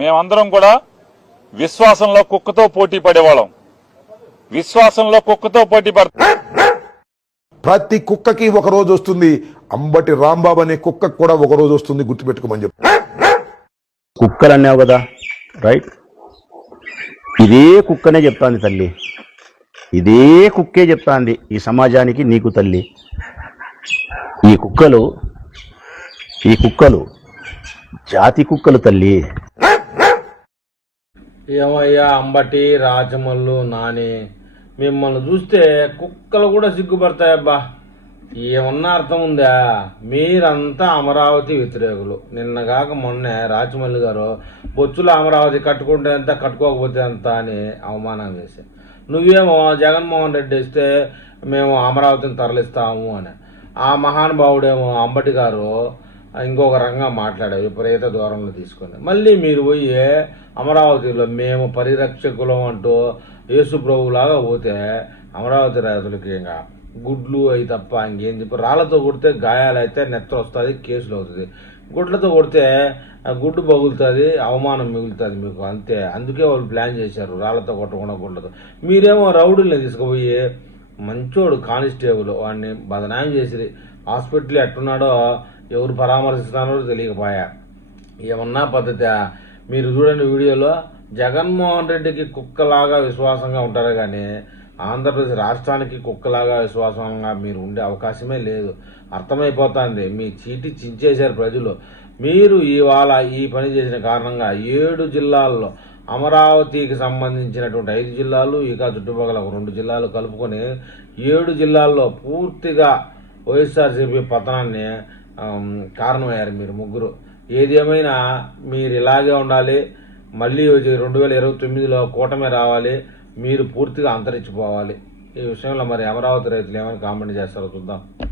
మేమందరం కూడా విశ్వాసంలో కుక్కతో పోటీ పడేవాళ్ళం. విశ్వాసంలో కుక్కతో పోటీ పడతాం. ప్రతి కుక్కకి ఒక రోజు వస్తుంది. అంబటి రాంబాబు అనే కుక్కకు కూడా ఒక రోజు వస్తుంది, గుర్తుపెట్టుకోమని చెప్పి. కుక్కలు అన్నావు కదా, రైట్? ఇదే కుక్కనే చెప్తాంది తల్లి, ఇదే కుక్కే చెప్తాంది ఈ సమాజానికి, నీకు తల్లి. ఈ కుక్కలు జాతి కుక్కలు తల్లి. ఏమయ్యా అంబటి, రాజమల్లు, నాని, మిమ్మల్ని చూస్తే కుక్కలు కూడా సిగ్గుపడతాయబ్బా. ఏమన్నా అర్థం ఉందా? మీరంతా అమరావతి వ్యతిరేకులు. నిన్నగాక మొన్నే రాజమల్లి గారు బొచ్చులు అమరావతి కట్టుకుంటే ఎంత, కట్టుకోకపోతే ఎంత అని అవమానం చేశారు. నువ్వేమో జగన్మోహన్ రెడ్డి ఇస్తే మేము అమరావతిని తరలిస్తాము అని. ఆ మహానుభావుడేమో అంబటి గారు ఇంకొక రంగా మాట్లాడారు, విపరీత దూరంలో తీసుకొని. మళ్ళీ మీరు పోయి అమరావతిలో మేము పరిరక్షకులం అంటూ యేసు ప్రభులాగా పోతే అమరావతి రైతులకి ఇంకా గుడ్లు అవి తప్ప ఇంకేం చెప్పి, రాళ్లతో కొడితే గాయాలైతే నెత్త వస్తుంది, కేసులు అవుతుంది. గుడ్లతో కొడితే గుడ్డు పగులుతుంది, అవమానం మిగులుతుంది మీకు, అంతే. అందుకే వాళ్ళు ప్లాన్ చేశారు రాళ్లతో కొట్టకుండా గుడ్లతో. మీరేమో రౌడీల్ని తీసుకుపోయి మంచోడు కానిస్టేబుల్ వాడిని బదనాయం చేసి హాస్పిటల్ ఎట్టున్నాడో ఎవరు పరామర్శిస్తున్నారో తెలియకపోయా. ఏమన్నా పద్ధతి? మీరు చూడండి వీడియోలో, జగన్మోహన్ రెడ్డికి కుక్కలాగా విశ్వాసంగా ఉంటారు కానీ ఆంధ్రప్రదేశ్ రాష్ట్రానికి కుక్కలాగా విశ్వాసంగా మీరు ఉండే అవకాశమే లేదు. అర్థమైపోతుంది. మీ చీటి చించేశారు ప్రజలు. మీరు ఇవాళ ఈ పని చేసిన కారణంగా 7 జిల్లాల్లో, అమరావతికి సంబంధించినటువంటి 5 జిల్లాలు, ఇక చుట్టుపక్కల 2 జిల్లాలు కలుపుకొని 7 జిల్లాల్లో పూర్తిగా వైఎస్ఆర్సీపీ పతనాన్ని కారణమయ్యారు మీరు ముగ్గురు. ఏది ఏమైనా మీరు ఇలాగే ఉండాలి. మళ్ళీ 2029లో కూటమి రావాలి. మీరు పూర్తిగా అంతరించిపోవాలి. ఈ విషయంలో మరి అమరావతి రైతులు ఏమైనా కామెంట్ చేస్తారో చూద్దాం.